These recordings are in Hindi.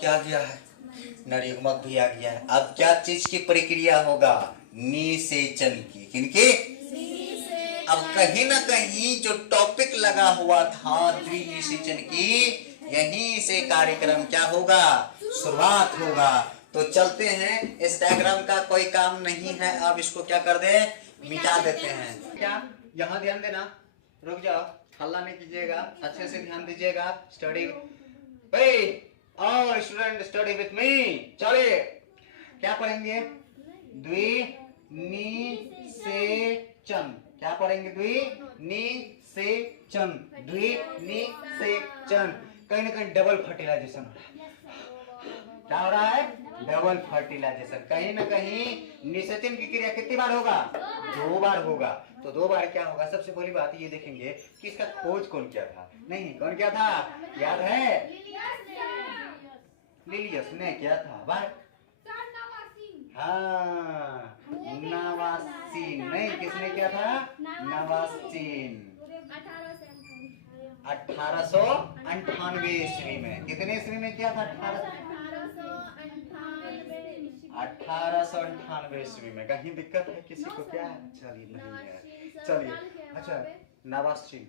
क्या गया है, नरयुग्मक भी आ गया है। अब क्या चीज की प्रक्रिया होगा, निषेचन की। किनकी? अब कहीं ना कहीं जो टॉपिक लगा हुआ था द्विनिषेचन की, यहीं से कार्यक्रम क्या होगा, शुरुआत होगा। तो चलते हैं, इस डायग्राम का कोई काम नहीं है, अब इसको क्या कर दे, मिटा देते हैं। क्या यहाँ ध्यान देना, रुक जाओ, हल्ला नहीं कीजिएगा, अच्छे से ध्यान दीजिएगा। स्टडी और स्टूडेंट स्टडी विथ मी। चलिए क्या पढ़ेंगे, द्विनिषेचन। क्या पढ़ेंगे, द्विनिषेचन। द्विनिषेचन कहीं ना कहीं डबल फर्टिलाइजेशन हो रहा है। क्या हो रहा है, डबल फर्टिलाइजेशन। कहीं ना कहीं निषेचन की क्रिया कितनी बार होगा, 2 बार होगा। तो 2 बार क्या होगा, सबसे पहली बात ये देखेंगे कि इसका खोज कौन किया था। नहीं, कौन किया था, याद है, लिलियस ने किया था। बात हाँ, नवासीन। नहीं, किसने किया था, नवासीन। 1898 ईस्वी में। कितने ईस्वी में किया था, 1898 ईस्वी में। कहीं दिक्कत है किसी को क्या? चलिए नहीं है, चलिए। अच्छा, नवासीन,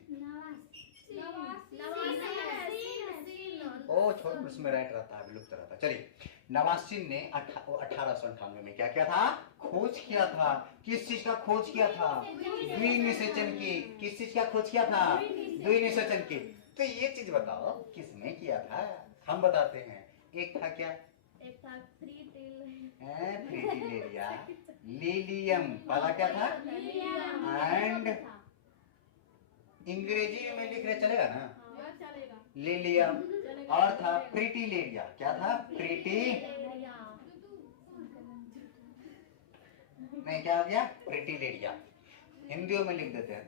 ओ छोड़, उसमें राइट रहता है, विलुप्त रहता है। चलिए, नवासीन ने 1898 में क्या किया था, खोज किया था। किस चीज का खोज किया था, द्विनिषेचन की। किस चीज का खोज किया था, द्विनिषेचन की। तो ये चीज बताओ किसने किया था, हम बताते हैं। एक था क्या, एक था फ्रीटिलेरिया, लिलियम। पहला क्या था, एंड अंग्रेजी में लिख रहे चलेगा ना, लिलियम। और था फ्रीटिलेरिया। क्या था, प्रीटी, नहीं क्या हो गया, फ्रीटिलेरिया। हिंदियों में लिख देते हैं।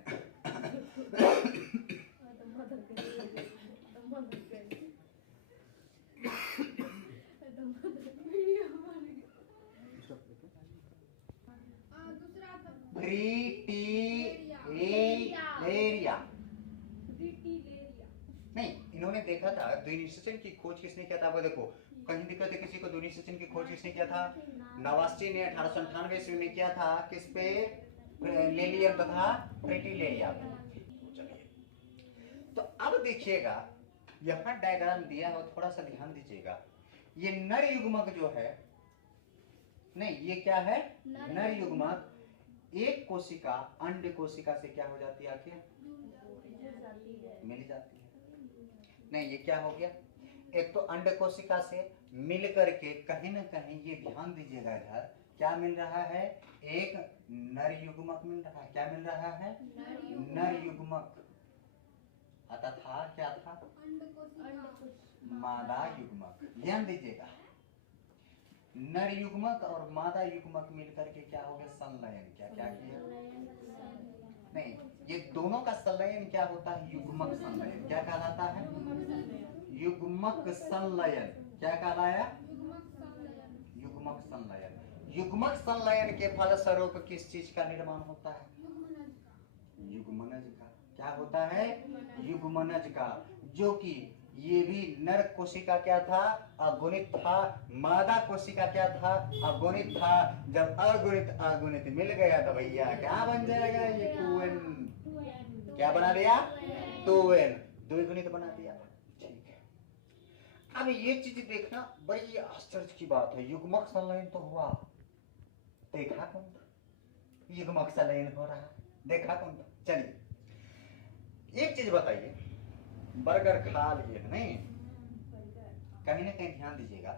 फ्रीटिलेरिया। नहीं, इन्होंने देखा था द्विनिषेचन की खोज किसने किया था। वो देखो, कहीं दिक्कत है किसी को, द्विनिषेचन की खोज किसने किया था, नवासी ने 1898 ईस्वी में किया था। किस पे, लिलियम तथा फ्रीटिलेरिया पे। चलिए, तो अब देखिएगा, यहाँ डायग्राम दिया है, थोड़ा सा ध्यान दीजिएगा। ये नर युग्मक जो है, नहीं ये क्या है, नर युग्मक। एक कोशिका अंड कोशिका से क्या हो जाती है, आखिर मिल जाती है। नहीं, ये क्या हो गया, एक तो अंड कोशिका से मिल करके कहीं ना कहीं, ये ध्यान दीजिएगा इधर, क्या मिल रहा है, एक नर युग्मक मिल रहा है। क्या मिल रहा है, नर युग्मक। आता था क्या था, मादा युग्मक। ध्यान दीजिएगा, नर युग्मक और मादा युग्मक मिलकर के क्या हो गया, संलयन। क्या क्या किया, नहीं, ये दोनों का संलयन क्या होता है, युग्मक संलयन। क्या कहलाता है, युग्मक संलयन। क्या कहलाया, युग्मक संलयन। युग्मक संलयन के फलस्वरूप किस चीज का निर्माण होता है, युग्मनज का। क्या होता है, युग्मनज का। जो कि ये भी नर कोशिका क्या था, अगुणित था। मादा कोशिका क्या था, अगुणित था। जब अगुणित अगुणित मिल गया तो भैया क्या बन जाएगा, ये 2n। क्या बना दिया, 2n, द्विगुणित बना दिया। ठीक है, अब ये चीज देखना बड़ी आश्चर्य की बात है। युग्मक संलयन तो हुआ, देखा कौन, युग्मक संलयन हो रहा, देखा कौन। चलिए, एक चीज बताइए, बर्गर खा लिए नहीं, कहीं ना कहीं ध्यान दीजिएगा,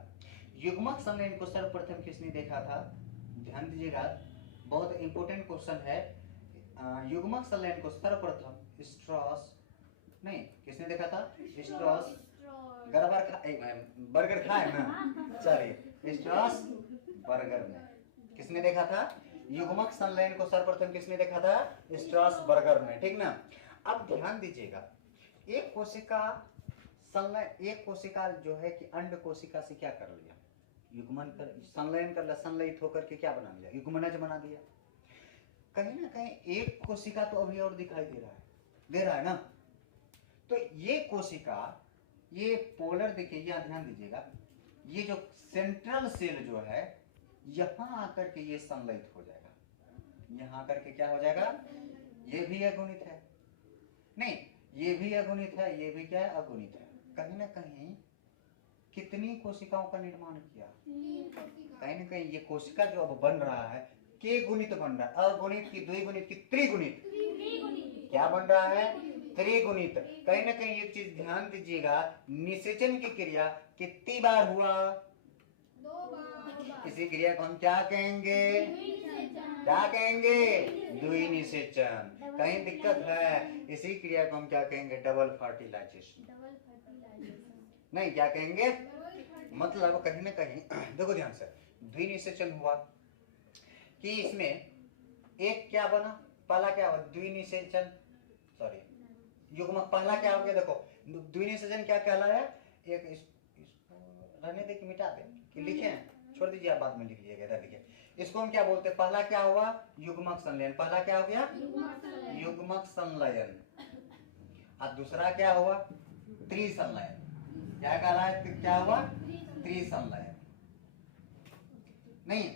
युग्मक संलयन को सर्वप्रथम किसने देखा था। ध्यान दीजिएगा, बहुत इंपॉर्टेंट क्वेश्चन है। युग्मक संलयन को सर्वप्रथम स्ट्रॉस, नहीं किसने देखा था, स्ट्रॉस। बर्गर खाए ना, चलिए, स्ट्रॉस बर्गर ने किसने देखा था, युग्मक संलयन को सर्वप्रथम किसने देखा था, स्ट्रॉस बर्गर ने। ठीक ना। अब ध्यान दीजिएगा, एक कोशिका संलयन, एक कोशिका जो है कि अंड कोशिका से क्या कर लिया, युग्मन कर, संलयन कर लिया, संलयित होकर के क्या बना लिया, युग्मनज बना दिया। कहीं ना कहीं एक कोशिका तो अभी और दिखाई दे रहा है ना। तो ये कोशिका, ये पोलर देखिए, यहां ध्यान दीजिएगा, ये जो सेंट्रल सेल जो है यहां आकर के ये संलयित हो जाएगा। यहां आकर के क्या हो जाएगा, ये भी अगुणित है, नहीं ये भी अगुणित है, ये भी क्या है, अगुणित है। कहीं ना कहीं कितनी कोशिकाओं का निर्माण किया, कहीं ना कहीं ये कोशिका जो अब बन रहा है के गुणित बन रहा है, अगुणित की, द्विगुणित की, त्रिगुणित, क्या बन रहा है, त्रिगुणित। कहीं ना कहीं एक चीज ध्यान दीजिएगा, निषेचन की क्रिया कितनी बार हुआ, 2 बार। इसी क्रिया को हम क्या कहेंगे, क्या कहेंगे, द्विनिषेचन। कहीं दिक्कत है, इसी क्रिया को हम क्या कहेंगे, डबल फर्टिलाइजेशन। नहीं क्या कहेंगे, मतलब कहीं ना कहीं देखो ध्यान से, द्विनिषेचन हुआ कि इसमें एक क्या बना, पहला क्या हुआ, द्विनिषेचन, सॉरी युग्मक, पहला क्या हो गया, देखो द्विनिषेचन क्या कहलाया, एक इसको रहने दे कि मिटा दे कि लिखे हैं, छोड़ दीजिए आप बाद में लिख लीजिएगा, इधर लिखिए। इसको हम क्या बोलते हैं, पहला क्या हुआ, युग्मक संलयन, पहला क्या हो गया, युग्मक संलयन। और दूसरा क्या हुआ, त्रिसंलयन। क्या कह रहा है, क्या हुआ, त्रिसंलयन। नहीं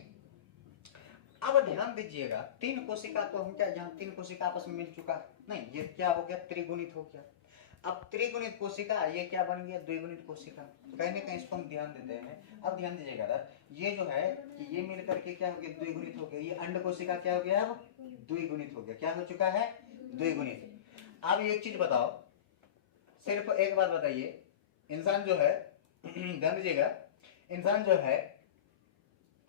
अब ध्यान दीजिएगा, तीन कोशिका तो हम क्या, यहाँ तीन कोशिका आपस में मिल चुका, नहीं ये क्या हो गया, त्रिगुणित हो गया। अब त्रिगुणित कोशिका ये क्या बन गया, द्विगुणित कोशिका। कहीं ना कहीं इसको हम ध्यान देते हैं। अब ध्यान दीजिएगा इधर, ये जो है कि ये मिलकर के क्या हो गया, द्विगुणित हो गया। ये अंड कोशिका क्या हो गया, अब द्विगुणित हो गया, क्या हो चुका है, द्विगुणित। अब एक चीज बताओ, सिर्फ एक बात बताइए, इंसान जो है ध्यान दीजिएगा, इंसान जो है,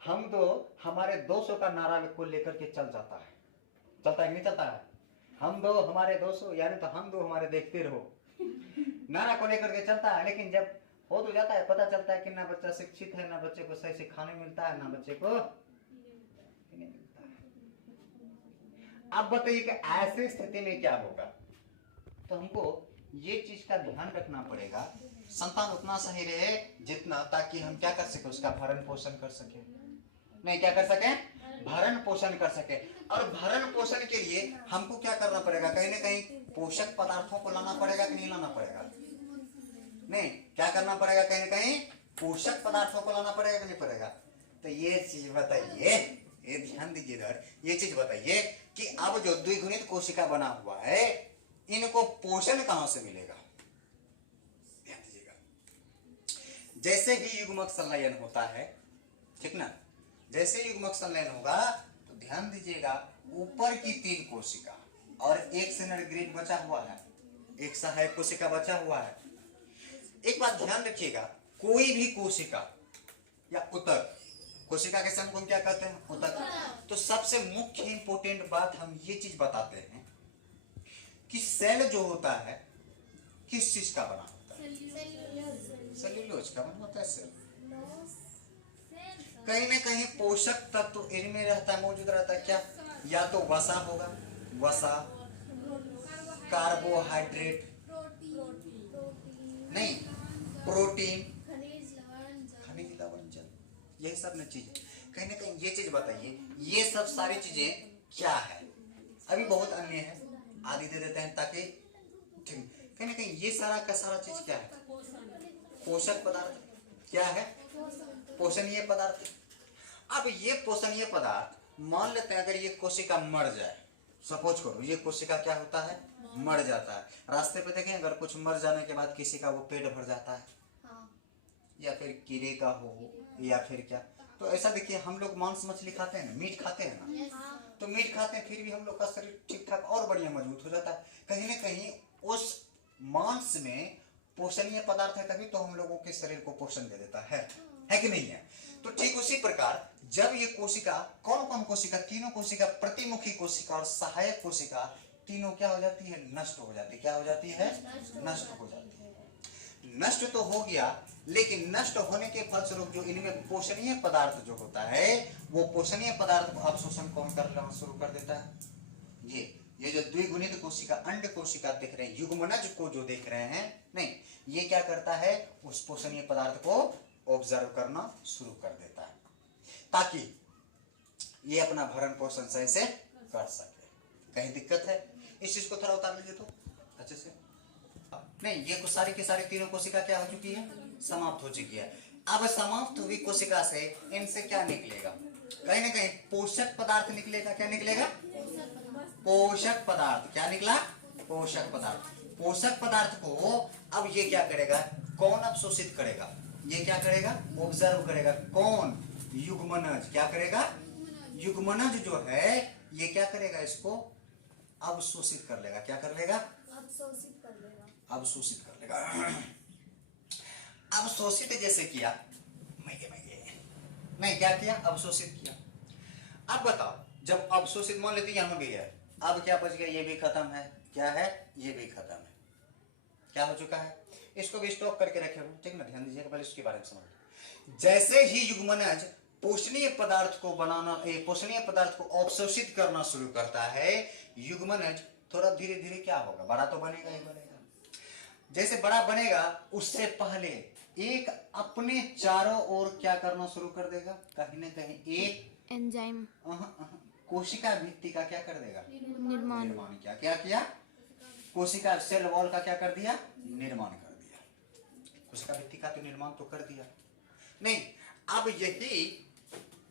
हम तो हमारे 200 का नारा को लेकर के चल जाता है, चलता है नहीं चलता है, हम दो हमारे 200, यानी तो हम दो हमारे देखते रहो, नारा को लेकर के चलता है। लेकिन जब हो तो जाता है, पता चलता है कि ना बच्चा शिक्षित है, ना बच्चे को सही से खाने मिलता है, ना बच्चे को नहीं मिलता है। अब बताइए कि ऐसी स्थिति में क्या होगा, तो हमको ये चीज का ध्यान रखना पड़ेगा, संतान उतना सही रहे जितना, ताकि हम क्या कर सके, उसका भरण पोषण कर सके, नहीं क्या कर सके, भरण पोषण कर सके। और भरण पोषण के लिए हमको क्या करना पड़ेगा, कहीं ना कहीं पोषक पदार्थों को लाना पड़ेगा कि नहीं लाना पड़ेगा, नहीं क्या करना पड़ेगा, कहीं ना कहीं पोषक पदार्थों को लाना पड़ेगा कि नहीं पड़ेगा। तो ये चीज बताइए, ये ध्यान दीजिए इधर, ये चीज बताइए कि अब जो द्विगुणित कोशिका बना हुआ है, इनको पोषण कहां से मिलेगा, ध्यान दीजिएगा। जैसे ही युग्मक संलयन होता है, ठीक ना, जैसे युग्मक संलयन होगा तो ध्यान दीजिएगा, ऊपर की 3 कोशिका और एक सेनर ग्रेड बचा हुआ है, एक सहायक कोशिका बचा हुआ है। एक बात ध्यान रखिएगा, कोई भी कोशिका या उतक, कोशिका के हम क्या कहते हैं, उतक। तो सबसे मुख्य इंपोर्टेंट बात हम ये चीज बताते हैं कि सेल जो होता है किस चीज का बना होता है, सेल्यूलोज का बना होता है सेल। कहीं ना कहीं पोषक तत्व तो इनमें रहता है, मौजूद रहता है, क्या, या तो वसा होगा, वसा, कार्बोहाइड्रेट, नहीं प्रोटीन, खनिज लवण, जल, यही सब न चीज। कहीं ना कहीं ये चीज बताइए, ये सब सारी चीजें क्या है, अभी बहुत अन्य है, आदि दे देते हैं ताकि ठीक। कहीं ना कहीं ये सारा का सारा चीज क्या है, पोषक पदार्थ, क्या है, पोषणीय पदार्थ। अब ये पोषणीय पदार्थ, मान लेते हैं अगर ये कोशिका मर जाए, सपोज करो ये कोशिका क्या होता है, मर जाता है। रास्ते पे देखें, अगर कुछ मर जाने के बाद किसी का वो पेट भर जाता है, या फिर कीड़े का हो, या फिर क्या, तो ऐसा देखिए, हम लोग मांस मछली खाते हैं, मीट खाते हैं ना, तो मीट खाते हैं, फिर भी हम लोग का शरीर ठीक ठाक और बढ़िया मजबूत हो जाता है। कहीं ना कहीं उस मांस में पोषणीय पदार्थ है, तभी तो हम लोगों के शरीर को पोषण दे देता है कि नहीं है। तो ठीक उसी प्रकार जब ये कोशिका, कौन कौन कोशिका, तीनों कोशिका, प्रतिमुखी कोशिका और सहायक कोशिका, तीनों क्या हो जाती है, नष्ट हो जाती है। क्या हो जाती है, नष्ट हो जाती है। नष्ट तो हो गया, लेकिन नष्ट होने के फलस्वरूप जो इनमें पोषणीय पदार्थ जो होता है, वो पोषणीय पदार्थ को अवशोषण कौन करना शुरू कर देता है, ये जो द्विगुणित कोशिका, अंड कोशिका देख रहे हैं, युग्मनज को जो देख रहे हैं, नहीं ये क्या करता है, उस पोषणीय पदार्थ को ऑब्जर्व करना शुरू कर देता है, ताकि ये अपना भरण पोषण सही से कर सके। कहीं दिक्कत है, इस चीज को थोड़ा उतार लीजिए तो अच्छे से। नहीं ये सारी की सारी तीनों कोशिका क्या हो चुकी है, समाप्त हो चुकी है। अब समाप्त हुई कोशिका से इनसे क्या निकलेगा? कहीं ना कहीं पोषक पदार्थ निकलेगा। क्या निकलेगा? पोषक पदार्थ। क्या निकला? पोषक पदार्थ। पोषक पदार्थ को अब ये क्या करेगा? कौन अवशोषित करेगा? ये क्या करेगा? ऑब्जर्व करेगा। कौन? युग्मनज। क्या करेगा? युग्मनज जो है ये क्या करेगा? इसको अवशोषित कर लेगा। क्या कर लेगा? अवशोषित कर लेगा। अवशोषित कर लेगा। अवशोषित जैसे किया, नहीं क्या किया? अवशोषित किया। अब बताओ, जब अवशोषित मान लेते यहां भी है, अब क्या बच गया? ये भी खत्म है। क्या है? ये भी खत्म है। क्या हो चुका है? इसको भी स्टॉक करके रखे हो, ठीक ना? ध्यान दीजिएगा, पहले इसके बारे में समझ। जैसे ही युग्मनज पोषणीय पदार्थ को बनाना, पोषणीय पदार्थ को अवशोषित करना शुरू करता है, युग्मनज थोड़ा धीरे धीरे क्या होगा? बड़ा तो बनेगा ही बनेगा। जैसे बड़ा बनेगा उससे पहले एक अपने चारों ओर क्या करना शुरू कर देगा? कहीं ना कहीं एक एंजाइम कोशिका भित्ति का क्या कर देगा? निर्माण। क्या क्या किया? कोशिका सेल वॉल का क्या कर दिया? निर्माण कर दिया। कोशिका भित्ति का तो निर्माण तो कर दिया। नहीं, अब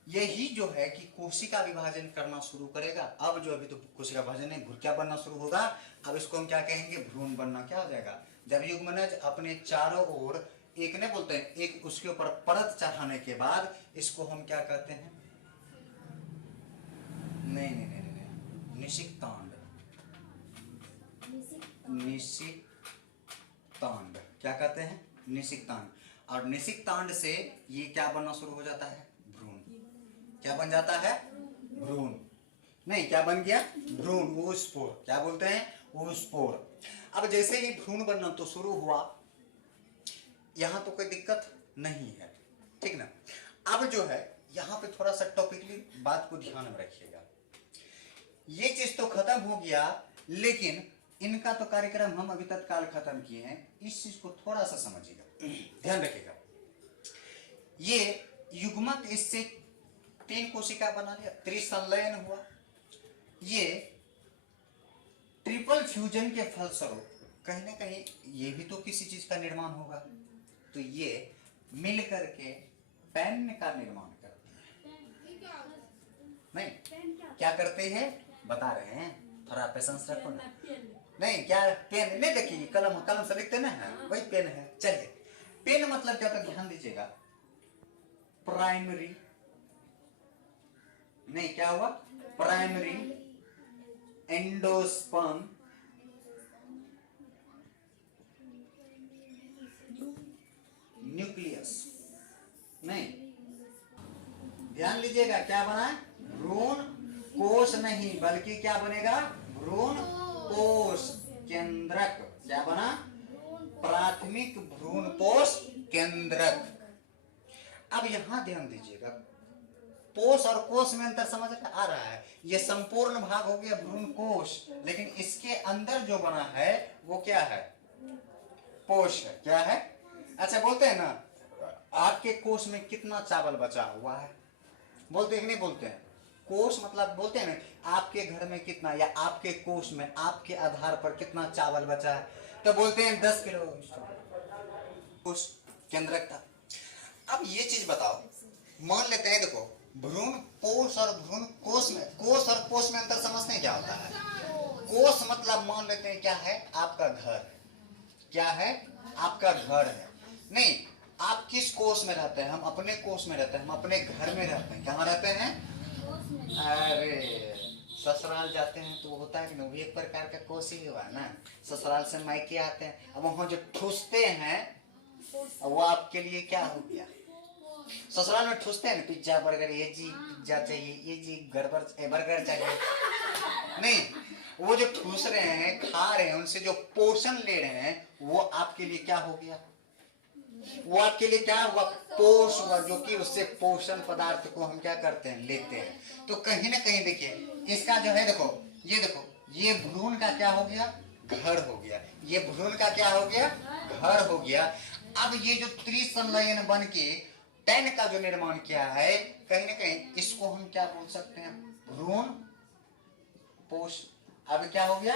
यही जो है कि कोशिका विभाजन करना शुरू करेगा। अब जो अभी तो कोशिका विभाजन नहीं, क्या बनना शुरू होगा? अब इसको हम क्या कहेंगे? भ्रूण बनना। क्या हो जाएगा? जब युग्मनज अपने चारों ओर एक ने बोलते हैं, एक उसके ऊपर परत चढ़ाने के बाद इसको हम क्या कहते हैं? नहीं नहीं नहीं नहीं, निषिक्तांड। निषिक्तांड क्या कहते हैं? निषिक्तांड। और निषिक्तांड से ये क्या बनना शुरू हो जाता है? भ्रूण। क्या बन जाता है? भ्रूण। नहीं, क्या बन गया? भ्रूण। ओस्पोर। क्या बोलते हैं? ओस्पोर। अब जैसे ही भ्रूण बनना तो शुरू हुआ, यहां तो कोई दिक्कत नहीं है, ठीक ना? अब जो है यहां पे थोड़ा सा टॉपिकली बात को ध्यान में रखिएगा। ये चीज तो खत्म हो गया, लेकिन इनका तो कार्यक्रम हम अभी तत्काल खत्म किए हैं। इस चीज को थोड़ा सा समझिएगा, ध्यान रखिएगा। ये युग्मक इससे 3 कोशिका बना लिया, त्रिसंलयन हुआ। ये ट्रिपल फ्यूजन के फलस्वरूप कहीं ना कहीं ये भी तो किसी चीज का निर्माण होगा, तो ये मिल करके पेन का निर्माण करते हैं। नहीं, क्या करते हैं? बता रहे हैं, थोड़ा पेशेंस रखो ना। नहीं, क्या पेन नहीं? देखिए कलम से लिखते ना है, वही पेन है। चलिए, पेन मतलब क्या? तो ध्यान दीजिएगा, प्राइमरी। नहीं, क्या हुआ? Primary endosperm nucleus. नहीं, ध्यान लीजिएगा, क्या बना? भ्रूण कोश नहीं, बल्कि क्या बनेगा? भ्रूण कोश केंद्रक। क्या बना? प्राथमिक भ्रूण कोश केंद्रक। अब यहां ध्यान दीजिएगा, कोश और कोश में अंतर समझ आ रहा है? ये संपूर्ण भाग हो गया भ्रूण कोश, लेकिन इसके अंदर जो बना है वो क्या है? कोश है। क्या है? अच्छा, बोलते हैं ना, आपके कोश में कितना चावल बचा हुआ है? बोलते हैं कि नहीं बोलते हैं? कोश मतलब बोलते हैं ना, आपके घर में कितना, या आपके कोश में आपके आधार पर कितना चावल बचा है, तो बोलते हैं 10 किलो कोश केंद्रक था। अब ये चीज बताओ, मान लेते हैं, देखो, भ्रूण कोश और भ्रूण कोश में, कोश और कोश में अंतर समझते हैं क्या होता है? कोश मतलब मान लेते हैं क्या है? आपका घर। क्या है? आपका घर है। नहीं, आप किस कोष में रहते हैं? हम अपने कोष में रहते हैं, हम अपने घर में रहते हैं। कहाँ रहते हैं? अरे, ससुराल जाते हैं तो होता है कि वो भी एक प्रकार का कोष ही हुआ ना। ससुराल से मायके आते हैं, अब वहां जो ठूसते हैं वो आपके लिए क्या हो गया? ससुराल में ठूसते हैं पिज्जा बर्गर, ये जी पिज्जा चाहिए, ये जी बर्गर चाहिए। नहीं, वो जो ठूस रहे हैं, खा रहे हैं, उनसे जो पोषण ले रहे हैं, वो आपके लिए क्या हो गया? वो आपके लिए क्या हुआ? पोष हुआ, जो कि उससे पोषण पदार्थ को हम क्या करते हैं? लेते हैं। तो कहीं ना कहीं देखिए, इसका जो है, देखो, ये भ्रूण का क्या हो गया? घर हो गया। ये भ्रूण का क्या हो गया? घर हो गया। अब ये जो त्रिसंलयन बन के टेन का जो निर्माण किया है, कहीं ना कहीं इसको हम क्या बोल सकते हैं? भ्रूण पोष। अब क्या हो गया?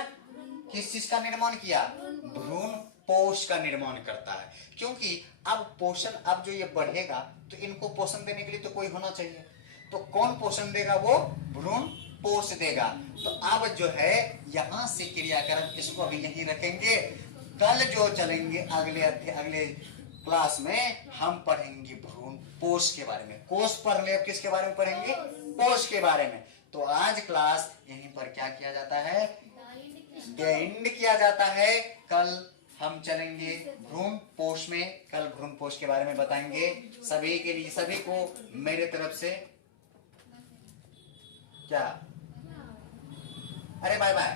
किस चीज का निर्माण किया? भ्रूण पोष का निर्माण करता है, क्योंकि अब पोषण, अब जो ये बढ़ेगा तो इनको पोषण देने के लिए तो कोई होना चाहिए, तो कौन पोषण देगा? वो भ्रूण पोष देगा। तो अब जो है यहां से क्रियाक्रम इसको अभी यहीं रखेंगे, कल जो चलेंगे अगले क्लास में हम पढ़ेंगे भ्रूण पोष के बारे में। कोष पढ़ ले, किसके बारे में पढ़ेंगे? पोष के बारे में। तो आज क्लास यहीं पर क्या किया जाता है? एंड किया जाता है। कल हम चलेंगे भ्रूण पोष में, कल भ्रूण पोष के बारे में बताएंगे। सभी के लिए, सभी को मेरे तरफ से क्या, अरे बाय बाय।